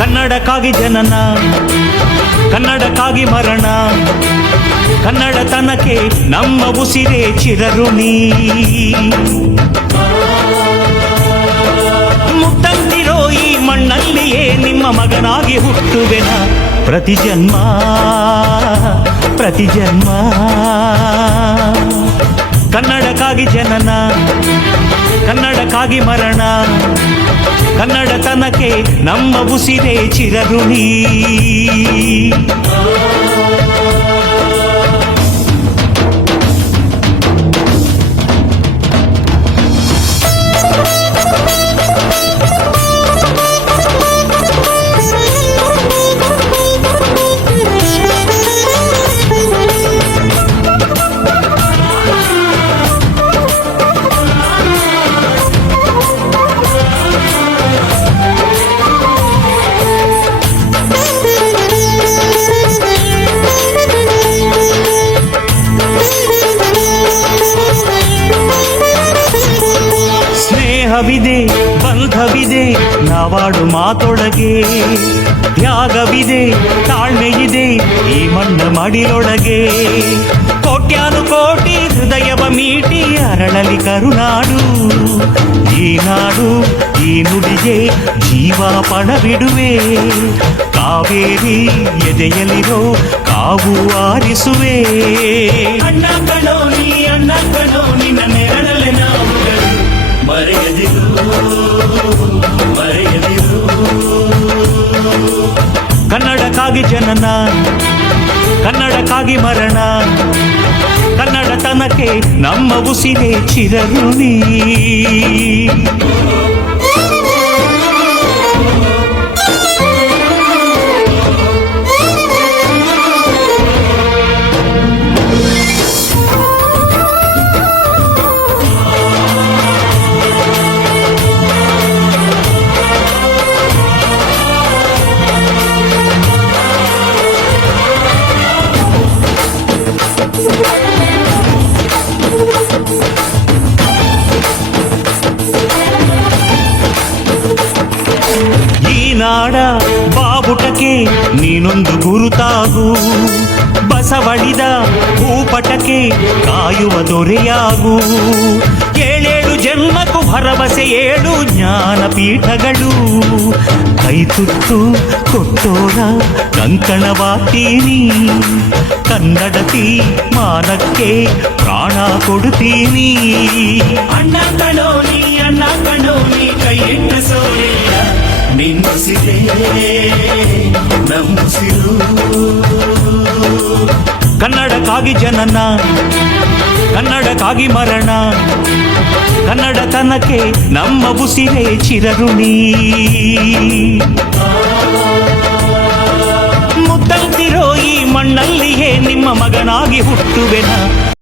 ಕನ್ನಡಕ್ಕಾಗಿ ಜನನ, ಕನ್ನಡಕ್ಕಾಗಿ ಮರಣ, ಕನ್ನಡತನಕ್ಕೆ ನಮ್ಮ ಉಸಿರೇ ಚಿರಋಣಿ. ಮುತ್ತಂತಿರೋ ಈ ಮಣ್ಣಲ್ಲಿಯೇ ನಿಮ್ಮ ಮಗನಾಗಿ ಹುಟ್ಟುವೆನ ಪ್ರತಿ ಜನ್ಮ ಪ್ರತಿ ಜನ್ಮ. ಕನ್ನಡಕ್ಕಾಗಿ ಜನನ, ಕನ್ನಡಕ್ಕಾಗಿ ಮರಣ, ಕನ್ನಡತನಕ್ಕೆ ನಮ್ಮ ಉಸಿರೇ ಚಿರಋಣಿ. ಸ್ನೇಹವಿದೆ, ಬಂಧವಿದೆ ನಾವಾಡು ಮಾತೊಳಗೆ, ತ್ಯಾಗವಿದೆ, ತಾಳ್ಮೆಯಿದೆ ಈ ಮಣ್ಣ ಮಡಿಲೊಳಗೆ. ಕೋಟ್ಯಾನು ಕೋಟಿ ಹೃದಯವ ಮೀಟಿ ಅರಳಲಿ ಕರುನಾಡು. ಈ ನಾಡು ಈ ನುಡಿಗೆ ಜೀವ ಪಣವಿಡುವೆ. ಕಾವೇರಿ ಎದೆಯಲಿರೋ ಕಾವು ಆರಿಸುವೆ. ಅಣ್ಣ ಕಣೋ ನೀ, ಅಣ್ಣ ಕಣೋ ನಿನ್ನ ನೆರಳಲೆ ನಾವು ಮರೆಯದಿರು ಮರೆಯದಿರು. ಕನ್ನಡಕ್ಕಾಗಿ ಜನನ, ಕನ್ನಡಕ್ಕಾಗಿ ಮರಣ, ಕನ್ನಡತನಕ್ಕೆ ನಮ್ಮ ಉಸಿರೇ ಚಿರಋಣಿ. ಈ ನಾಡ ಬಾವುಟಕ್ಕೆ ನೀನೊಂದು ಗುರುತಾಗು. ಬಸವಳಿದ ಭೂಪಟಕ್ಕೆ ಕಾಯುವ ದೊರೆಯಾಗು. ಏಳೇಳು ಜನ್ಮಕ್ಕೂ ಭರವಸೆ ಏಳು ಜ್ಞಾನಪೀಠಗಳು. ಕೈ ತುತ್ತು ಕೊಟ್ಟೋರ ಕಂಕಣವಾಗ್ತೀನಿ. ಕನ್ನಡತಿ ಮಾನಕ್ಕೆ ಪ್ರಾಣ ಕೊಡುತ್ತೀನಿ. ಅಣ್ಣ ಕಣೋ ನೀ, ಅಣ್ಣ ಕಣೋ ನೀ ಕೈ ಇಟ್ಟ ಸೋರಿಲ್ಲ ನಿನ್ನುಸಿರೇ ನಮ್ಮುಸಿರು. ಕನ್ನಡಕ್ಕಾಗಿ ಜನನ, ಕನ್ನಡಕ್ಕಾಗಿ ಮರಣ, ಕನ್ನಡತನಕ್ಕೆ ನಮ್ಮ ಉಸಿರೇ ಚಿರಋಣಿ. ಮುತ್ತಂತಿರೋ ಈ ಮಣ್ಣಲ್ಲಿಯೇ ನಿಮ್ಮ ಮಗನಾಗಿ ಹುಟ್ಟುವೆನ